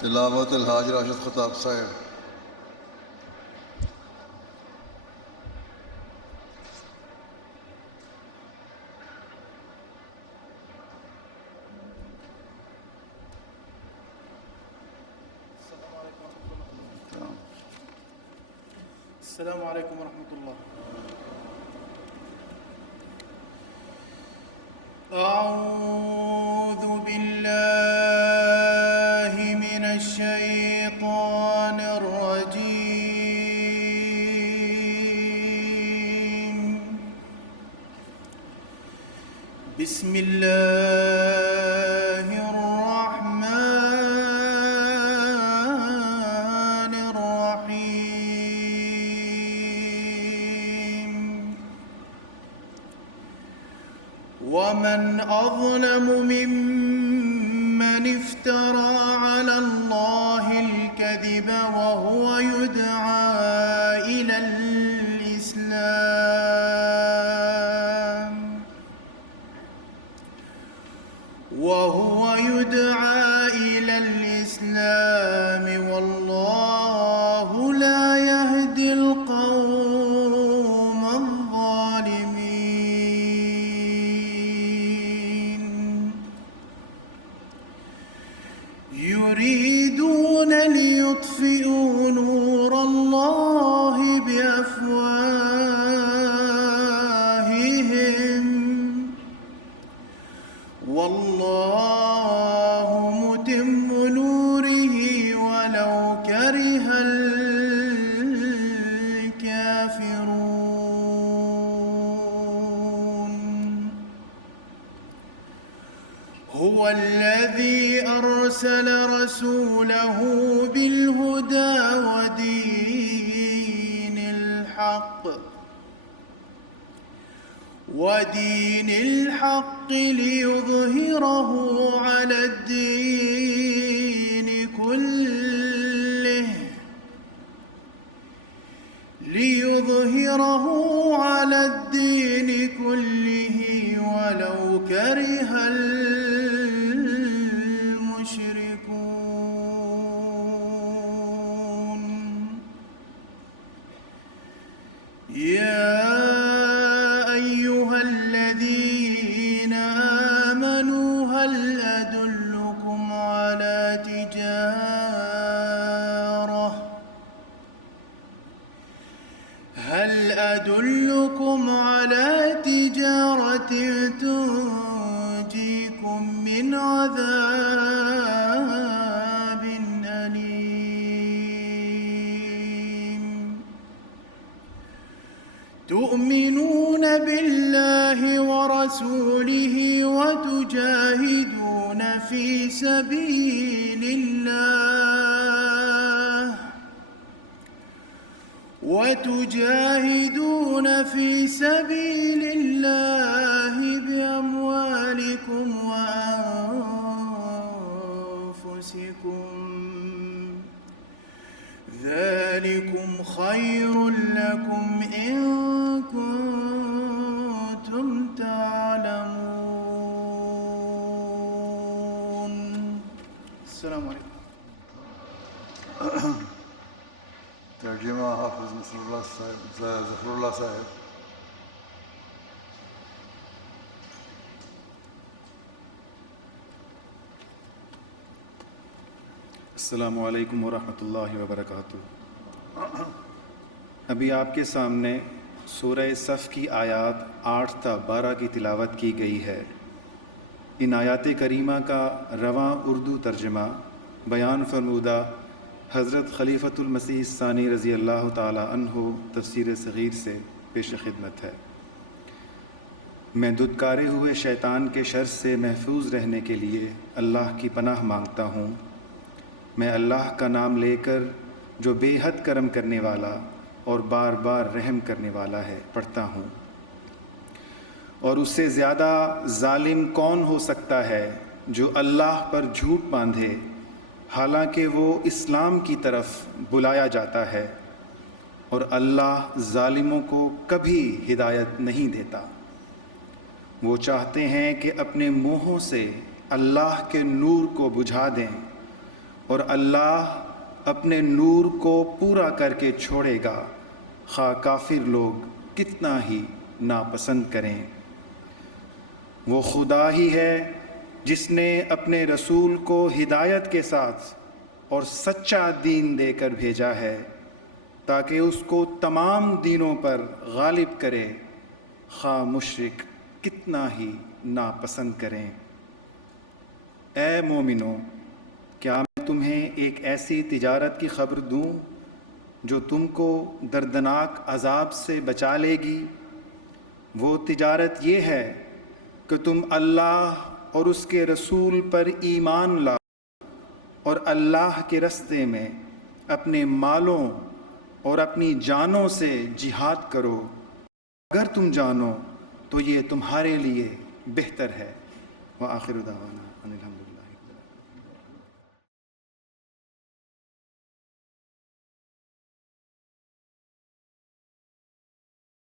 तिलावत अलहाज राशिद खताब साहब। السلام عليكم ورحمة الله. أعوذ بالله من الشيطان الرجيم. بسم الله الرحمن الرحيم. ومن أظلم ممن افترى على الله الكذب وهو يدعى إلى الإسلام والله لا يهدي القوم الظالمين. يريدون ليطفئوا نور الله بأفواههم والله متم نوره ولو كره الكافرون. هو الذي أرسل رسوله بالهدى ودين الحق ليظهره على الدين كله ولو كره المشركون. يا أيها الذين آمنوا هل أدلكم على تجارة تنجيكم من عذاب أليم. تؤمنون بالله ورسوله وتجاهدون في سبيل الله بأموالكم وأنفسكم. ذلكم خير لكم إن كنتم تعلمون. السلام عليكم. ترجمة حافظ ظفر الله साहब। अस्सलामु अलैकुम वरहमतुल्लाहि वबरकातुहू। अभी आपके सामने सूरह सफ़ की आयत 8 से 12 की तिलावत की गई है। इन आयात करीमा का रवां उर्दू तर्जमा बयान फरमूदा हज़रत खलीफतुल मसीह सानी रज़ी अल्लाह ताला अन्हो तफ़सीर सग़ीर से पेश खिदमत है। मैं दुदकारे हुए शैतान के शर से महफूज रहने के लिए अल्लाह की पनाह मांगता हूँ। मैं अल्लाह का नाम लेकर जो बेहद करम करने वाला और बार बार रहम करने वाला है पढ़ता हूँ। और उससे ज़्यादा जालिम कौन हो सकता है जो अल्लाह पर झूठ बांधे हालांकि वो इस्लाम की तरफ बुलाया जाता है, और अल्लाह जालिमों को कभी हिदायत नहीं देता। वो चाहते हैं कि अपने मुँहों से अल्लाह के नूर को बुझा दें اور اللہ اپنے نور کو پورا کر کے چھوڑے گا خواہ کافر لوگ کتنا ہی ناپسند کریں۔ وہ خدا ہی ہے جس نے اپنے رسول کو ہدایت کے ساتھ اور سچا دین دے کر بھیجا ہے تاکہ اس کو تمام دینوں پر غالب کرے خواہ مشرک کتنا ہی ناپسند کریں۔ اے مومنو، کیا میں تمہیں ایک ایسی تجارت کی خبر دوں جو تم کو دردناک عذاب سے بچا لے گی؟ وہ تجارت یہ ہے کہ تم اللہ اور اس کے رسول پر ایمان لاؤ اور اللہ کے راستے میں اپنے مالوں اور اپنی جانوں سے جہاد کرو، اگر تم جانو تو یہ تمہارے لیے بہتر ہے۔ وآخر دعوانا